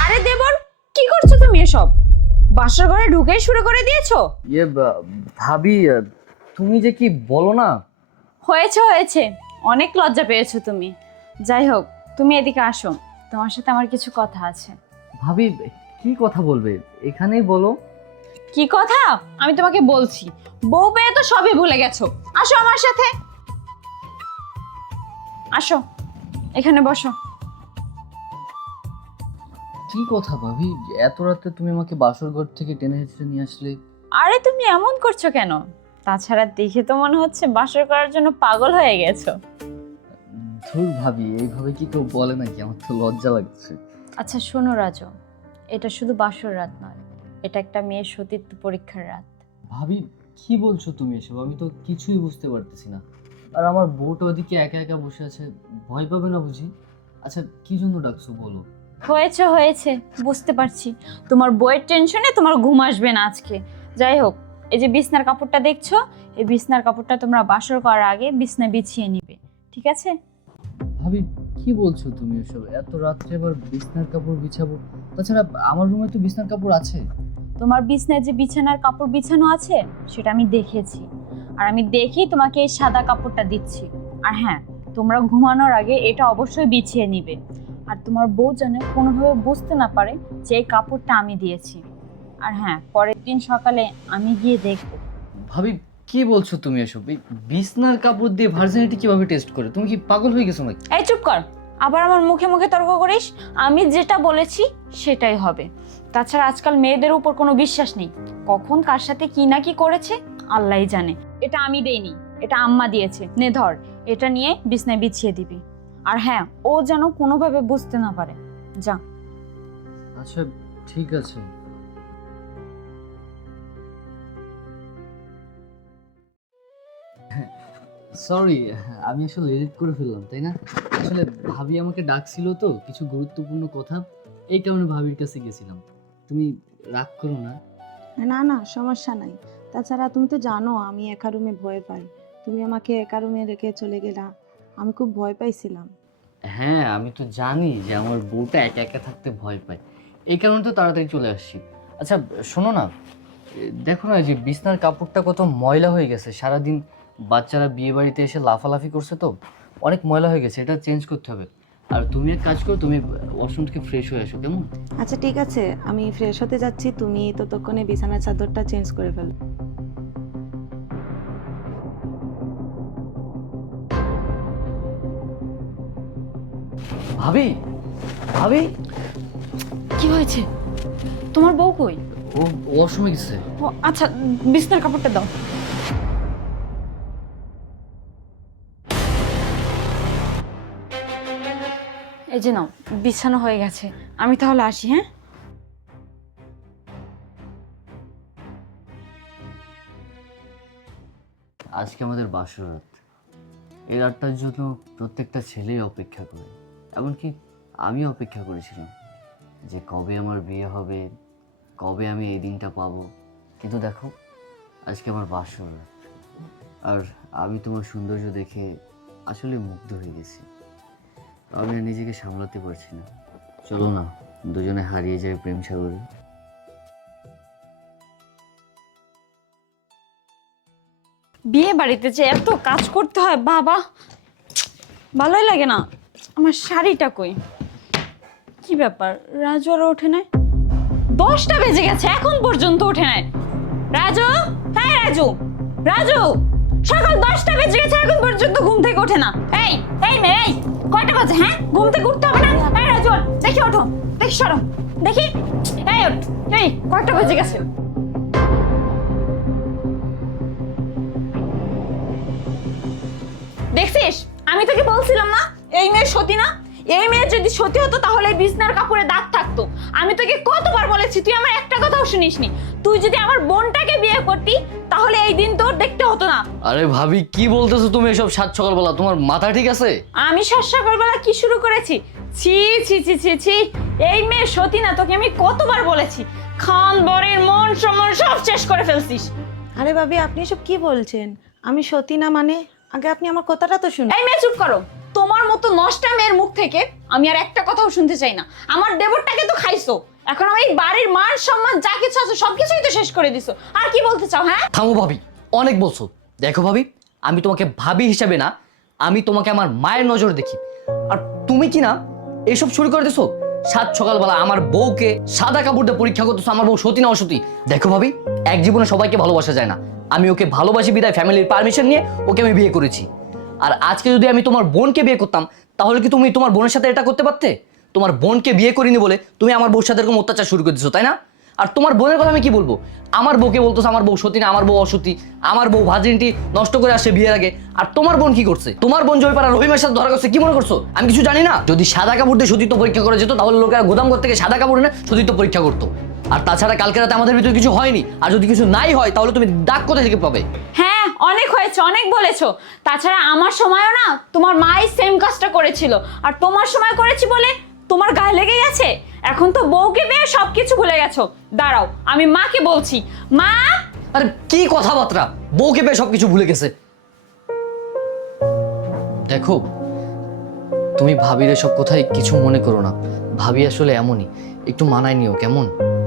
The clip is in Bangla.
আরে দেবর, কি করছো তুমি এসব? বাসর ঘরে ঢুকেই শুরু করে দিয়েছো? ভাবি, তুমি যে কি বলো না। হয়েছে হয়েছে, অনেক লজ্জা পেয়েছো তুমি। যাই হোক, তুমি এদিকে আসো, তোমার সাথে আমার কিছু কথা আছে। ভাবি, কি কথা বলবে? এখানেই বলো। কি কথা? আমি তোমাকে বলছি, বউ পেয়ে তো সবই ভুলে গেছো। আসো আমার সাথে, আসো, এখানে বসো। কি কথা ভাবি? এত রাতে তুমি আমাকে বাসর ঘর থেকে টেনে হেঁচড়ে নিয়ে আসলে? আরে তুমি এমন করছো কেন? তাছাড়া দেখে তো মনে হচ্ছে বাসর করার জন্য পাগল হয়ে গেছো। ধুর ভাবি, এইভাবে কি কেউ বলে নাকি? আমার তো লজ্জা লাগছে। আচ্ছা শোনো রাজু, এটা শুধু বাসর রাত নয়, এটা একটা মেয়ের সতীত্ব পরীক্ষার রাত। ভাবি, কি বলছো তুমি এসব? আমি তো কিছুই বুঝতে পারতেছি না। আর আমার বউটা ওদিকে একা একা বসে আছে, ভয় পাবে না বুঝি? আচ্ছা, কি জন্য ডাকছো বলো। হয়েছে হয়েছে, বুঝতে পারছি তোমার বইয়ের টেনশনে তোমার ঘুম আসবে না আজকে। যাই হোক, এই যে বিছনার কাপড়টা দেখছো, এই বিছনার কাপড়টা তোমরা বাসর করার আগে বিছনা বিছিয়ে নিবে, ঠিক আছে? ভাবি, কি বলছো তুমি এসব? এত রাত্রে আবার বিছনার কাপড় বিছাবো? তাছাড়া আমার রুমে তো বিছনার কাপড় আছে। তোমার বিছনায় যে বিছানার কাপড় বিছানো আছে সেটা আমি দেখেছি, আর আমি দেখেই তোমাকে এই সাদা কাপড়টা দিচ্ছি। আর হ্যাঁ, তোমরা ঘুমানোর আগে এটা অবশ্যই বিছিয়ে নিবে। আর তোমার বউ যেন কোনোভাবে বুঝতে না পারে যে এই কাপড়টা আমি দিয়েছি। আর হ্যাঁ, পরের দিন সকালে আমি গিয়ে দেখব। ভাবি, কি বলছো তুমি এসব? এই বিছনার কাপড় দিয়ে ভার্জিনিটি কিভাবে টেস্ট করে? তুমি কি পাগল হয়ে গেছো নাকি? এই চুপ কর, আবার আমার মুখে মুখে তর্ক করিস। আমি যেটা বলেছি সেটাই হবে। তাছাড়া আজকাল মেয়েদের উপর কোনো বিশ্বাস নেই, কখন কার সাথে কি না কি করেছে আল্লাহই জানে। এটা আমি দেইনি, এটা আম্মা দিয়েছে। নে ধর, এটা নিয়ে বিছনায় বিছিয়ে দিবি। আর হ্যাঁ, ও যেন কোনোভাবে বুঝতে না পারে। যা। আচ্ছা, ঠিক আছে। সরি, আমি আসলে এডিট করে ফেললাম, তাই না? আসলে ভাবি আমাকে ডাকছিল তো কিছু গুরুত্বপূর্ণ কথা, এই কারণে ভাবির কাছে গেছিলাম। তুমি রাগ করো না। না না, সমস্যা নাই। তাছাড়া তুমি তো জানো আমি একা রুমে ভয় পাই। তুমি আমাকে একা রুমে রেখে চলে গেলা, আমি খুব ভয় পাইছিলাম। হ্যাঁ, আমি তো জানি যে আমার বউটা একা একা থাকতে ভয় পায়, এই কারণে তো তাড়াতাড়ি চলে আসছি। আচ্ছা শোনো না, দেখো না যে বিছনার কাপড়টা কত ময়লা হয়ে গেছে। সারাদিন বাচ্চারা বিয়ে বাড়িতে এসে লাফালাফি করছে, তো অনেক ময়লা হয়ে গেছে, এটা চেঞ্জ করতে হবে। আর তুমি এক কাজ করো, তুমি ওয়াশরুম থেকে ফ্রেশ হয়ে আসো, কেমন? আচ্ছা ঠিক আছে, আমি ফ্রেশ হতে যাচ্ছি, তুমি ততক্ষণে বিছানার চাদরটা চেঞ্জ করে ফেলো। ভাবি, ভাবি, কি হয়েছে? তোমার বউ কই? ও ওয়াশরুমে গেছে। ও আচ্ছা, বিছনার কাপড়টা দাও। এই যে নাও, বিছানো হয়ে গেছে। আমি তাহলে আসি, হ্যাঁ? আজকে আমাদের বাসরাত। এই রাতটার জন্য প্রত্যেকটা ছেলেই অপেক্ষা করে, এমনকি আমি অপেক্ষা করেছিলাম যে কবে আমার বিয়ে হবে, কবে আমি এই দিনটা পাবো। কিন্তু দেখো, আজকে আমার বাসরাত, আর আমি তোমার সৌন্দর্য দেখে আসলে মুগ্ধ হয়ে গেছি। আমি আর নিজেকে সামলাতে পারছি না। চলো না, দুজনে হারিয়ে যায় প্রেম সাগরে। বিয়ে বাড়িতে যে এত কাজ করতে হয় বাবা, ভালোই লাগে না। আমার শাড়িটা কই? কি ব্যাপার, রাজু আর ওঠে নাই? 10টা বেজে গেছে, এখন পর্যন্ত ওঠে নাই। রাজু, হ্যাঁ রাজু, রাজু, সকাল 10টা বেজে গেছে, এখন পর্যন্ত ঘুম থেকে ওঠে না। এই এই মেয়ে, এই কয়টা বাজে? হ্যাঁ, ঘুম থেকে উঠতে হবে না? এই রাজু, ওঠ, দেখি ওঠো, দেখি সরো, দেখি। এই ওঠ, এই কয়টা বেজে গেছে? দেখছিস, আমি তোকে বলছিলাম না এই মেয়ে সতী না? এই মেয়ে যদি সতী হতো তাহলে এই বিছনার কাপড়ে দাগ থাকতো। আমি তোকে কতবার বলেছি, তুই আমার একটা কথাও শুনিসনি। তুই যদি আমার বোনটাকে বিয়ে করতি তাহলে এই দিন তোর দেখতে হতো না। আরে ভাবি, কি বলতেছো তুমি এসব সাত সকালবেলা? তোমার মাথা ঠিক আছে? আমি সাত সকালবেলা কি শুরু করেছি? ছি ছি ছি ছি ছি, এই মেয়ে সতী না, তোকে আমি কতবার বলেছি। খান বরের মন সম্মান সব শেষ করে ফেলছিস। আরে ভাবি, আপনি এসব কি বলছেন? আমি সতী না মানে? আগে আপনি আমার কথাটা তো শুনুন। এই মেয়ে চুপ করো, তোমার মতো নষ্টা মেয়ের মুখ থেকে আমি আর একটা কথাও শুনতে চাই না। আমার দেবরটাকে তো খাইছো, এখন আমি এই বাড়ির মান সম্মান যা কিছু আছে সবকিছুই তো শেষ করে দিছো। আর কি বলতে চাও? হ্যাঁ থামো ভাবি, অনেক বলছো। দেখো ভাবি, আমি তোমাকে ভাবি হিসাবে না, আমি তোমাকে আমার মায়ের নজর দেখি। আর তুমি কি না এসব শুরু করে দিছো? সাত সকালবেলা আমার বউকে সাদা কাপড় দিয়ে পরীক্ষা করতেছো, আমার বউ সতী না অসতী। দেখো ভাবি, এক জীবনে সবাইকে ভালোবাসা যায় না। আমি ওকে ভালোবাসি বিদায় ফ্যামিলির পারমিশন নিয়ে ওকে আমি বিয়ে করেছি। আর আজকে যদি আমি তোমার বোনকে বিয়ে করতাম, তাহলে কি তুমি তোমার বোনের সাথে এটা করতে পারতে? তোমার বোনকে বিয়ে করিনি বলে তুমি আমার বউর সাথে এরকম অত্যাচার শুরু করে দিছো, তাই না? আর তোমার বোনের কথা আমি কি বলবো? আমার বউকে বলতেছে আমার বউ সতী না, আমার বউ অসতী, আমার বউ ভাজিনটি নষ্ট করে আসে বিয়ের আগে। আর তোমার বোন কি করছে? তোমার বোন জয়পাড়া রহিমের সাথে ধরা করছে, কি মনে করছো আমি কিছু জানি না? যদি সাদা কাপড় দিয়ে সতীত্ব পরীক্ষা করা যেত, তাহলে লোকেরা গোদামঘর থেকে সাদা কাপড় এনে সতীত্ব পরীক্ষা করতো। আর তাছাড়া কালকে রাতে আমাদের ভিতরে কিছু হয়নি, আর যদি কিছু নাই হয় তাহলে তুমি দাগ কোথা থেকে পাবে? হ্যাঁ, অনেক হয়েছে, অনেক বলেছো। তাছাড়া আমার সময়ও না তোমার মাই সেম কাজটা করেছিল, আর তোমার সময় করেছি বলে তোমার গায়ে লেগে গেছে। এখন তো বউকে পেয়ে সবকিছু ভুলে গেছো। দাঁড়াও, আমি মাকে বলছি। মা! আরে কি কথাবার্তা, বউকে পেয়ে সবকিছু ভুলে গেছে? দেখো, তুমি ভাবির এসব কোথায় কিছু মনে করো না। ভাবি আসলে এমনই, একটু মানায় নিও কেমন?